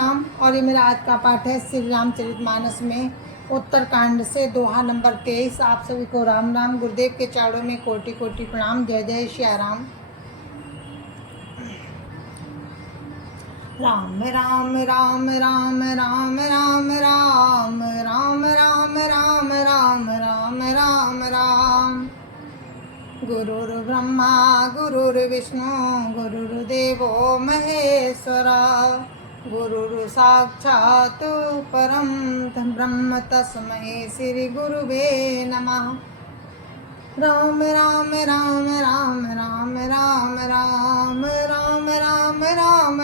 राम। और ये मेरा आज का पाठ है श्री रामचरितमानस में उत्तरकांड से दोहा नंबर 23। आप सभी को राम राम। गुरुदेव के चरणों में कोटि कोटि प्रणाम। जय जय श्री राम। राम राम राम राम राम राम राम राम राम राम राम राम राम राम। गुरुर्ब्रह्मा गुरुर्विष्णु गुरुर्देवो महेश्वरा गुरुर् साक्षात् परं ब्रह्म तस्मै श्री गुरुवे नमः। राम राम राम राम राम राम राम राम राम राम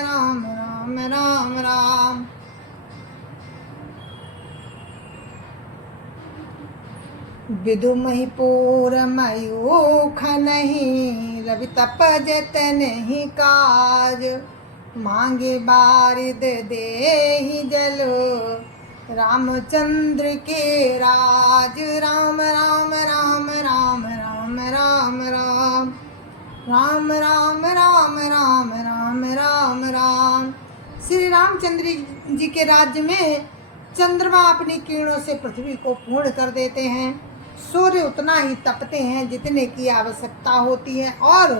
राम राम राम राम। विदुमहि पूर मयूख नहीं रवि तप जत नहीं काज। मांगे बारिद देहि जल रामचंद्र के राज। राम राम राम राम राम राम राम राम राम राम राम राम राम राम। श्री रामचंद्र जी के राज्य में चंद्रमा अपनी किरणों से पृथ्वी को पूर्ण कर देते हैं। सूर्य उतना ही तपते हैं जितने की आवश्यकता होती है और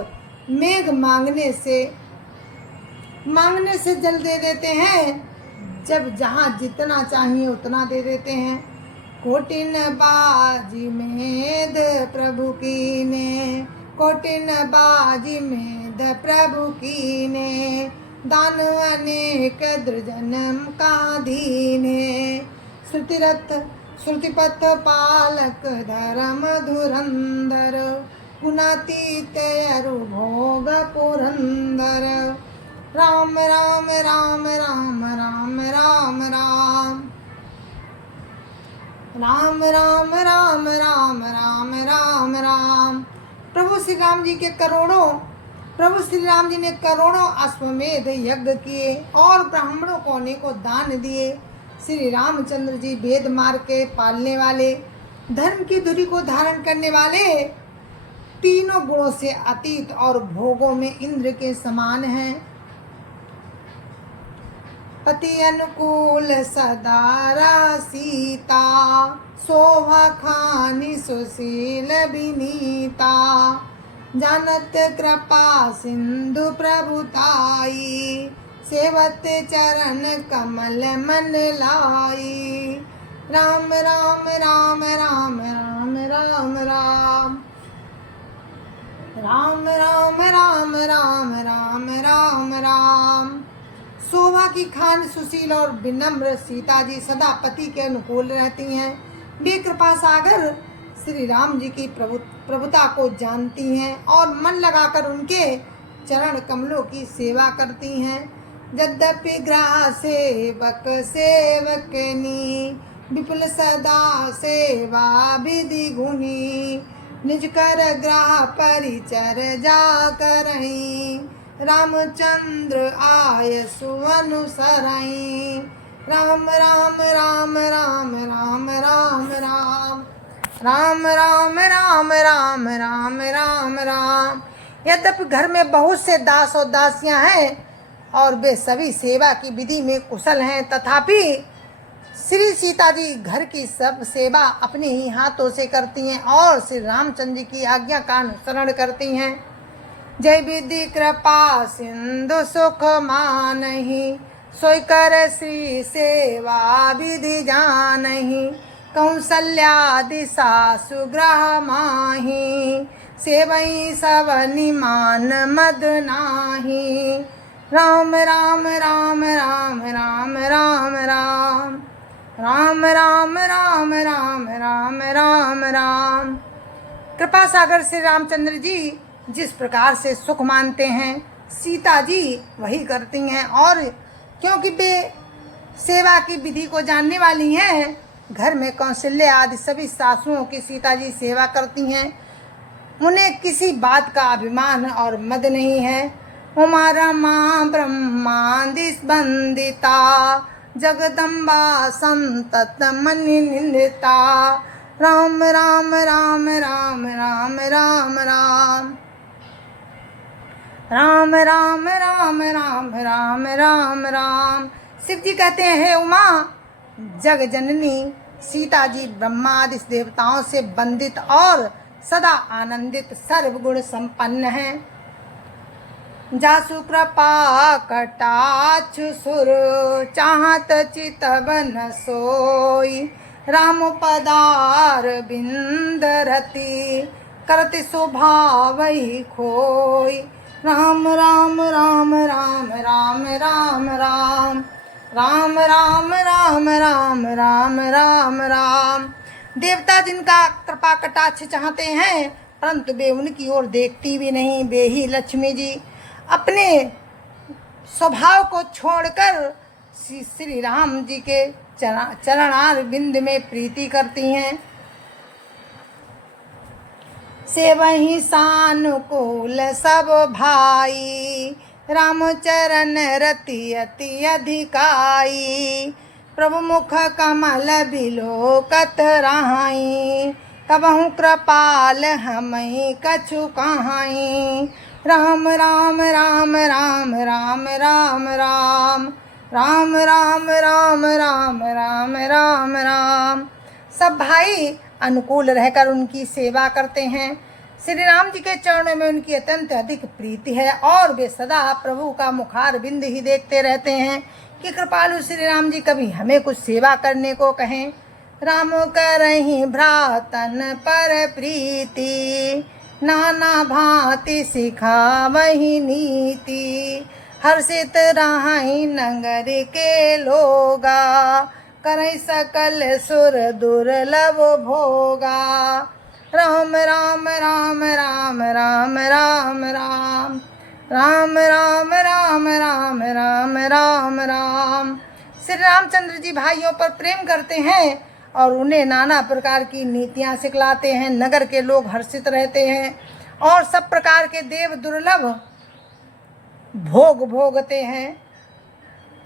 मेघ मांगने से जल दे देते हैं। जब जहाँ जितना चाहिए उतना दे देते हैं। कोटिन बाजी मेद प्रभु की ने कोटिन बाजी मेद प्रभु की ने दान अनेक दुर्जन का दीने। श्रुतिरथ श्रुतिपथ पालक धर्म धुरंधर गुणातीत अरु भोग पुरंदर। राम राम राम राम राम राम राम राम राम राम राम राम राम राम। प्रभु श्री राम जी ने करोड़ों अश्वमेध यज्ञ किए और ब्राह्मणों को अनेकों दान दिए। श्री रामचंद्र जी वेद मार्ग के पालने वाले, धर्म की धुरी को धारण करने वाले, तीनों गुणों से अतीत और भोगों में इंद्र के समान हैं। पति अनुकूल सदा सीता शोभा खानी सुशील विनीता। जानत कृपा सिंधु प्रभुताई सेवत चरण कमल मन लाई। राम राम राम राम राम राम राम राम राम राम राम राम राम राम। शोभा की खान सुशील और विनम्र सीता जी सदा पति के अनुकूल रहती हैं। वे कृपा सागर श्री राम जी की प्रभुता को जानती हैं और मन लगाकर उनके चरण कमलों की सेवा करती हैं। यद्यपि ग्राह सेवक सेवकनी विपुल सदा सेवा विधि गुणी। निज कर ग्राह परिचर जा करहीं रामचंद्र आय सुअनुसरई। राम राम राम राम राम राम राम राम राम राम राम राम राम राम। यद्यपि घर में बहुत से दास और दासियां हैं और वे सभी सेवा की विधि में कुशल हैं, तथापि श्री सीता जी घर की सब सेवा अपने ही हाथों से करती हैं और श्री रामचंद्र जी की आज्ञा का अनुसरण करती हैं। जय विधि कृपा सिंधु सुख मानहि सोई कर श्री सेवा विधि जानहि। कौशल्यादि सासु ग्रह माहि सेवई सब निमान मद नाही। राम राम राम राम राम राम राम राम राम राम राम राम राम राम। कृपा सागर श्री रामचंद्र जी जिस प्रकार से सुख मानते हैं, सीता जी वही करती हैं। और क्योंकि वे सेवा की विधि को जानने वाली हैं, घर में कौशल्या आदि सभी सासुओं की सीता जी सेवा करती हैं। उन्हें किसी बात का अभिमान और मद नहीं है। उमा रमा ब्रह्मादि वंदिता जगदम्बा संतत मनि निंदिता। राम राम राम राम राम राम राम राम राम राम राम राम राम राम। शिव जी कहते हैं, हे उमा जग जननी, सीता जी ब्रह्मादि देवताओं से वंदित और सदा आनंदित सर्वगुण संपन्न हैं। जासु कृपा कटाक्ष सुर, चाहत चितवन सोई। राम पदार बिंद रति, करति स्वभावहि खोई। राम राम राम राम राम राम राम राम राम राम राम राम राम राम। देवता जिनका कृपा कटाक्ष चाहते हैं, परंतु वे उनकी ओर देखती भी नहीं। वे ही लक्ष्मी जी अपने स्वभाव को छोड़कर श्री राम जी के चरणार बिंद में प्रीति करती हैं। से वही सानुकूल सब भाई, राम चरण रति अति अधिकाई। प्रभु मुख कमल बिलोकत रहाई, कबहु कृपाल हमई कछु कहाई। राम राम राम राम राम राम राम राम राम राम राम राम राम राम। सब भाई अनुकूल रहकर उनकी सेवा करते हैं। श्री राम जी के चरणों में उनकी अत्यंत अधिक प्रीति है और वे सदा प्रभु का मुखार बिंद ही देखते रहते हैं कि कृपालु श्री राम जी कभी हमें कुछ सेवा करने को कहें। राम करहि भ्रातन पर प्रीति, नाना भांति सिखावहि नीति। हर्षित रहाई नगर के लोगा, करई सकल सुर दुर्लभ भोगा। राम राम राम राम राम राम राम राम राम राम राम राम राम राम। श्री रामचंद्र जी भाइयों पर प्रेम करते हैं और उन्हें नाना प्रकार की नीतियां सिखलाते हैं। नगर के लोग हर्षित रहते हैं और सब प्रकार के देव दुर्लभ भोग भोगते हैं।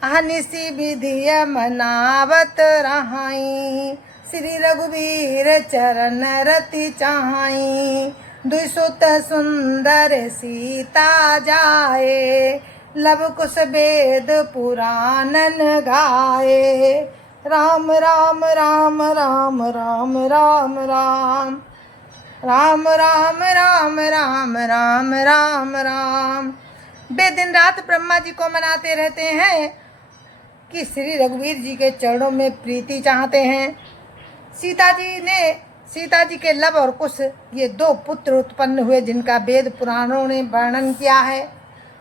अहनिसी विधिय मनावत रहाई, श्री रघुवीर चरण रति चाहाई। दुसुत सुंदर सीता जाए, लव कुश वेद पुराणन गाए। राम राम राम राम राम राम राम राम राम राम राम राम राम राम। वे दिन रात ब्रह्मा जी को मनाते रहते हैं कि श्री रघुवीर जी के चरणों में प्रीति चाहते हैं। सीता जी के लव और कुश ये दो पुत्र उत्पन्न हुए जिनका वेद पुराणों ने वर्णन किया है।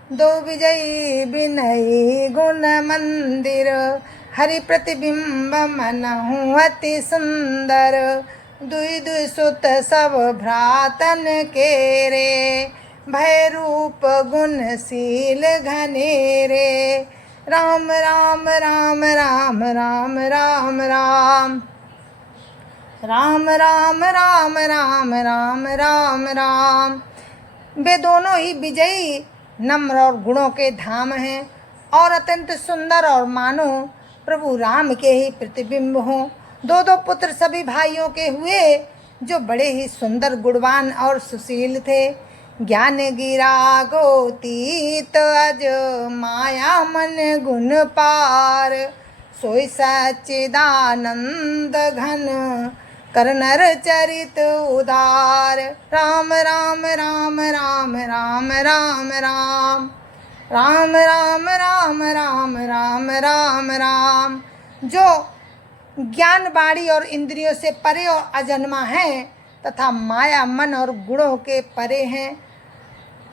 दो विजयी विनयी गुण मंदिर, हरि प्रतिबिंब मनहु अति सुंदर। दुई दुई सुत सब भ्रातन केरे, भय रूप गुणशील घनेरे। राम राम राम राम राम राम राम राम राम राम राम राम राम राम। वे दोनों ही विजयी नम्र और गुणों के धाम हैं और अत्यंत सुंदर और मानो प्रभु राम के ही प्रतिबिंब हों। दो दो पुत्र सभी भाइयों के हुए जो बड़े ही सुंदर गुणवान और सुशील थे। ज्ञान गिरा गोतीत अज, माया मन गुण पार। सोई सच्चिदानंद घन, कर नर चरित उदार। राम राम राम राम राम राम राम राम राम राम राम राम राम राम। जो ज्ञान बाणी और इंद्रियों से परे और अजन्मा है तथा माया मन और गुणों के परे हैं,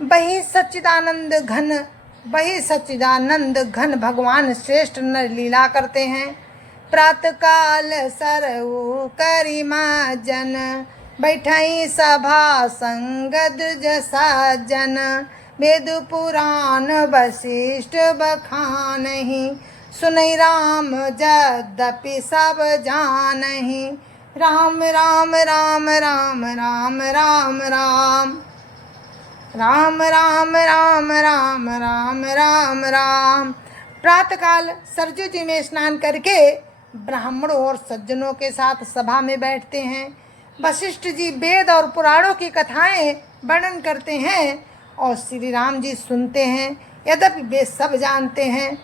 वही सच्चिदानंद घन भगवान श्रेष्ठ नर लीला करते हैं। प्रातः काल सरऊ करिमा जन, बैठाई सभा संगद जसा जन। वेद पुराण वशिष्ठ बखानहि, सुनई राम यद्यपि सब जानहि। राम राम राम राम राम राम राम राम राम राम राम राम राम राम। प्रातःकाल सरजू जी में स्नान करके ब्राह्मणों और सज्जनों के साथ सभा में बैठते हैं। वशिष्ठ जी वेद और पुराणों की कथाएं वर्णन करते हैं और श्री राम जी सुनते हैं। यद्यपि वे सब जानते हैं,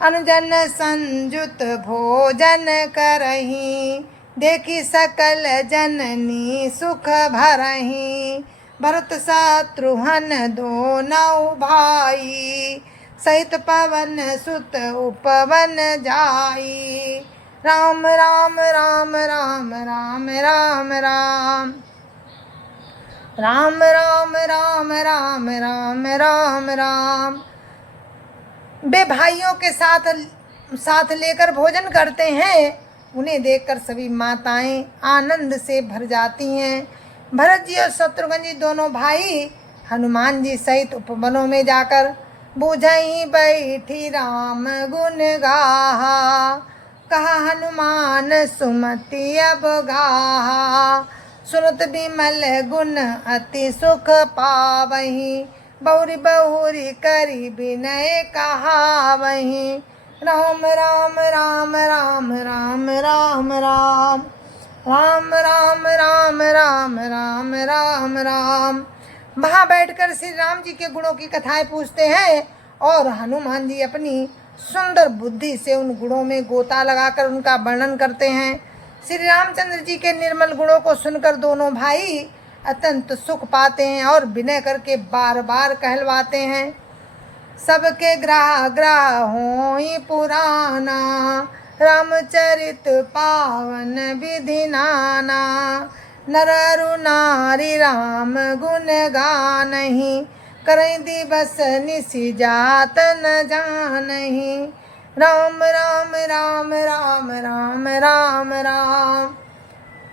अनुजन संजुत भोजन करही, देखी सकल जननी सुख भरही। भरत शत्रुघ्न दोनों भाई, सहित पवन सुत उपवन जाई। राम राम राम राम राम राम राम राम राम राम राम राम राम राम। वे भाइयों के साथ लेकर भोजन करते हैं। उन्हें देखकर सभी माताएं आनंद से भर जाती हैं। भरत जी और शत्रुघ्न जी दोनों भाई हनुमान जी सहित उपवनों में जाकर बूझही बैठी राम गुण गाहा। कहा हनुमान सुमति अब गाहा, सुनत बिमल गुण अति सुख पावही। बहुरी बहुरी करी विनय कहावही। राम राम राम राम राम राम राम राम राम राम राम राम राम राम। वहाँ बैठकर श्री राम जी के गुणों की कथाएं पूछते हैं और हनुमान जी अपनी सुंदर बुद्धि से उन गुणों में गोता लगाकर उनका वर्णन करते हैं। श्री रामचंद्र जी के निर्मल गुणों को सुनकर दोनों भाई अत्यंत सुख पाते हैं और विनय करके बार बार कहलवाते हैं। सबके ग्राह ग्राह होई पुराना, रामचरित पावन विधि नाना। नर अरु नारी राम गुण गानहि, करई दिवस निशि जात न जानहि। राम राम राम राम राम राम राम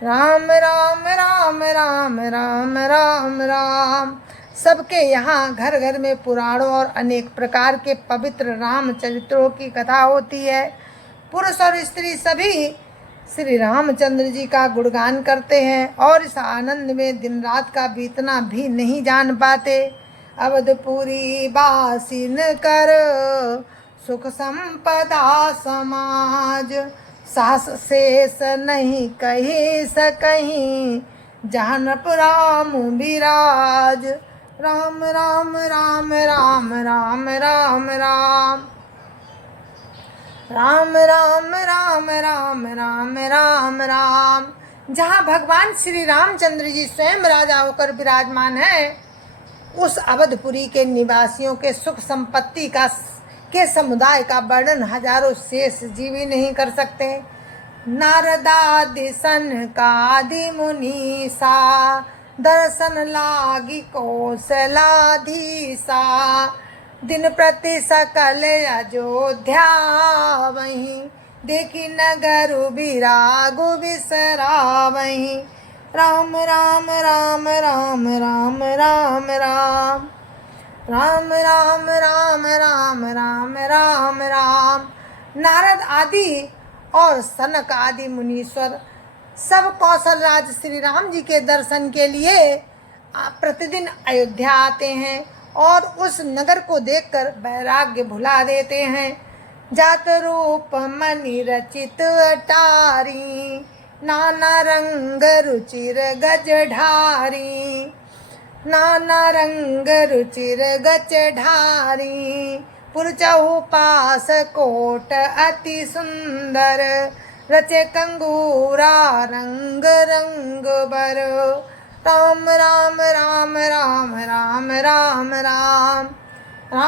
राम राम राम राम राम राम राम। सबके यहाँ घर घर में पुराणों और अनेक प्रकार के पवित्र रामचरित्रों की कथा होती है। पुरुष और स्त्री सभी श्री रामचंद्र जी का गुणगान करते हैं और इस आनंद में दिन रात का बीतना भी नहीं जान पाते। अवधपुरी बासिन कर सुख संपदा समाज, सास शेष नहीं कही सकहीं, जहानप राम विराज। राम राम राम राम राम राम राम राम राम राम राम राम राम राम। जहाँ भगवान श्री रामचंद्र जी स्वयं राजा होकर विराजमान है, उस अवधपुरी के निवासियों के सुख संपत्ति के समुदाय का वर्णन हजारों शेष जीवी नहीं कर सकते। नारदादि सनकादि मुनीसा, दर्शन लागी कौशलाधीसा। दिन प्रति सकल अयोध्या वहीं, देखी नगर विरागु बिसरा वहीं। राम राम राम राम राम राम राम राम राम राम राम राम राम राम। नारद आदि और सनक आदि मुनीश्वर सब कौशल राज श्री राम जी के दर्शन के लिए प्रतिदिन अयोध्या आते हैं और उस नगर को देखकर वैराग्य भुला देते हैं। जात रूप मणि रचित अटारी, नाना रंग रुचिर गज ढारी। नाना रंग रुचिर गज ढारी, पुरचहु पास कोट अति सुंदर। रचे कंगूरा रंग रंग बर। राम राम राम राम राम राम राम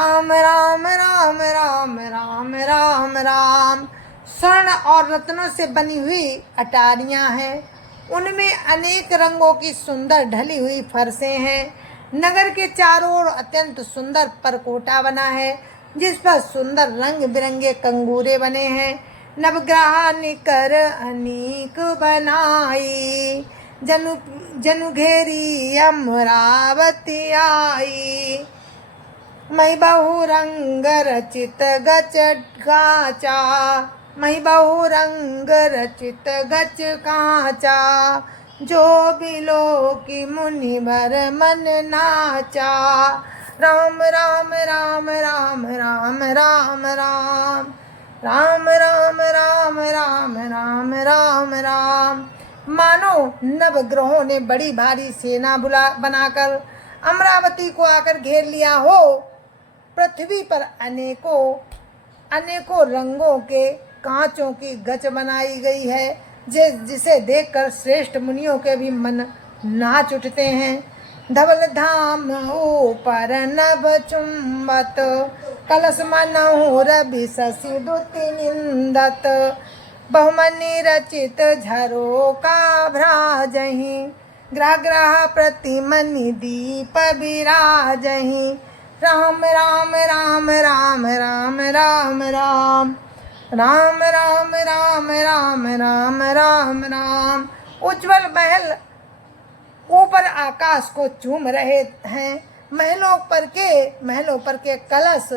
राम राम राम राम राम राम राम। स्वर्ण और रत्नों से बनी हुई अटारियां हैं, उनमें अनेक रंगों की सुंदर ढली हुई फरसें हैं। नगर के चारों ओर अत्यंत सुंदर परकोटा बना है, जिस पर सुंदर रंग बिरंगे कंगूरे बने हैं। नवग्रह निकर अनेक बनाई, जनु घेरी अमरावती आई। मई बहु रंग रचित गच काचा, मई बहु रंग रचित गच काचा। जो बिलो की मुनि भर मन नाचा। राम राम राम राम राम राम राम राम राम राम राम राम राम राम। मानो नवग्रहों ने बड़ी भारी सेना बनाकर अमरावती को आकर घेर लिया हो। पृथ्वी पर अनेकों अनेकों रंगों के कांचों की गच बनाई गई है, जिसे देखकर श्रेष्ठ मुनियों के भी मन नाच उठते हैं। धवल धाम ऊपर नभ चुंबत, कलश मनहु रवि शशि दुति निंदत। बहुमनि रचित झरोका भ्राजहि, ग्रह ग्रह प्रतिमनि दीप बिराजहि। राम राम राम राम राम राम राम राम राम राम राम राम राम राम। उज्जवल महल ऊपर आकाश को चूम रहे हैं। महलों पर के कलश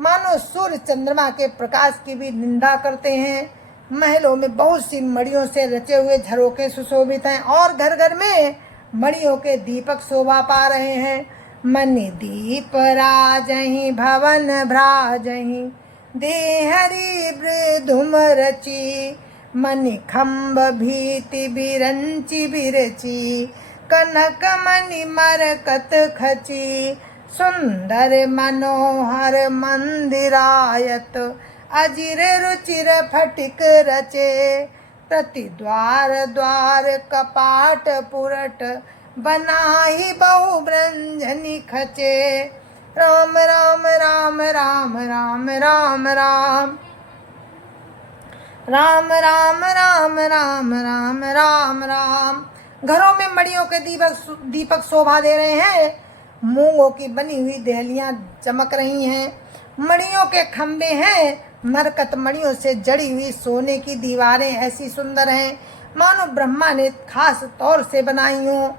मानो सूर्य चंद्रमा के प्रकाश की भी निंदा करते हैं। महलों में बहुत सी मणियों से रचे हुए झरोखे सुशोभित हैं और घर घर में मणियों के दीपक शोभा पा रहे हैं। मनि दीप राजहि भवन भ्राजहि, देहरि वृधुम रची। मनि खम्भ भीति बिरंचि बिरची, कनक मणि मरकत खची। सुंदर मनोहर मंदिरायत, अजिर रुचिर फटिक रचे। प्रति द्वार द्वार कपाट पुरट, बनाही बहु ब्रंजनि खचे। राम राम राम राम राम राम राम राम राम राम राम राम राम राम। घरों में मणियों के दीपक शोभा दे रहे हैं। मूंगों की बनी हुई देहलियां चमक रही हैं। मणियों के खंबे हैं। मरकत मणियों से जड़ी हुई सोने की दीवारें ऐसी सुंदर हैं मानो ब्रह्मा ने खास तौर से बनाई हों।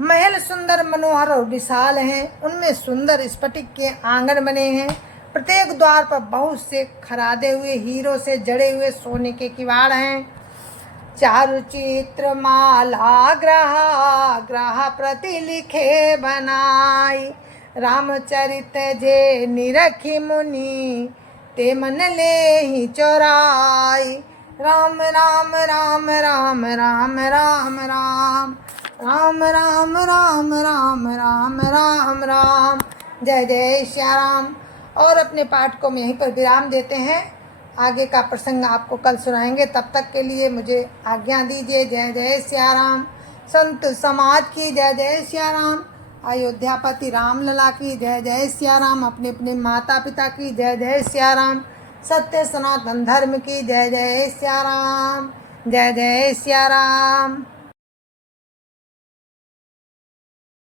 महल सुंदर मनोहर और विशाल हैं। उनमें सुंदर स्फटिक के आंगन बने हैं। प्रत्येक द्वार पर बहुत से खरादे हुए हीरों से जड़े हुए सोने के किवाड़ हैं। चारु चित्र माला ग्रहा ग्रहा प्रति लिखे बनाई। रामचरित जे निरखी मुनि, ते मन ले ही चोराई। राम राम राम राम राम राम राम राम राम राम राम राम राम राम। जय जय श्या राम। और अपने पाठ को हम यहीं पर विराम देते हैं। आगे का प्रसंग आपको कल सुनाएंगे। तब तक के लिए मुझे आज्ञा दीजिए। जय जय श्या राम। संत समाज की जय जय श्या राम। अयोध्यापति रामलला की जय जय श्या राम। अपने अपने माता पिता की जय जय श्या राम। सत्य सनातन धर्म की जय जय श्या राम। जय जय श्या राम।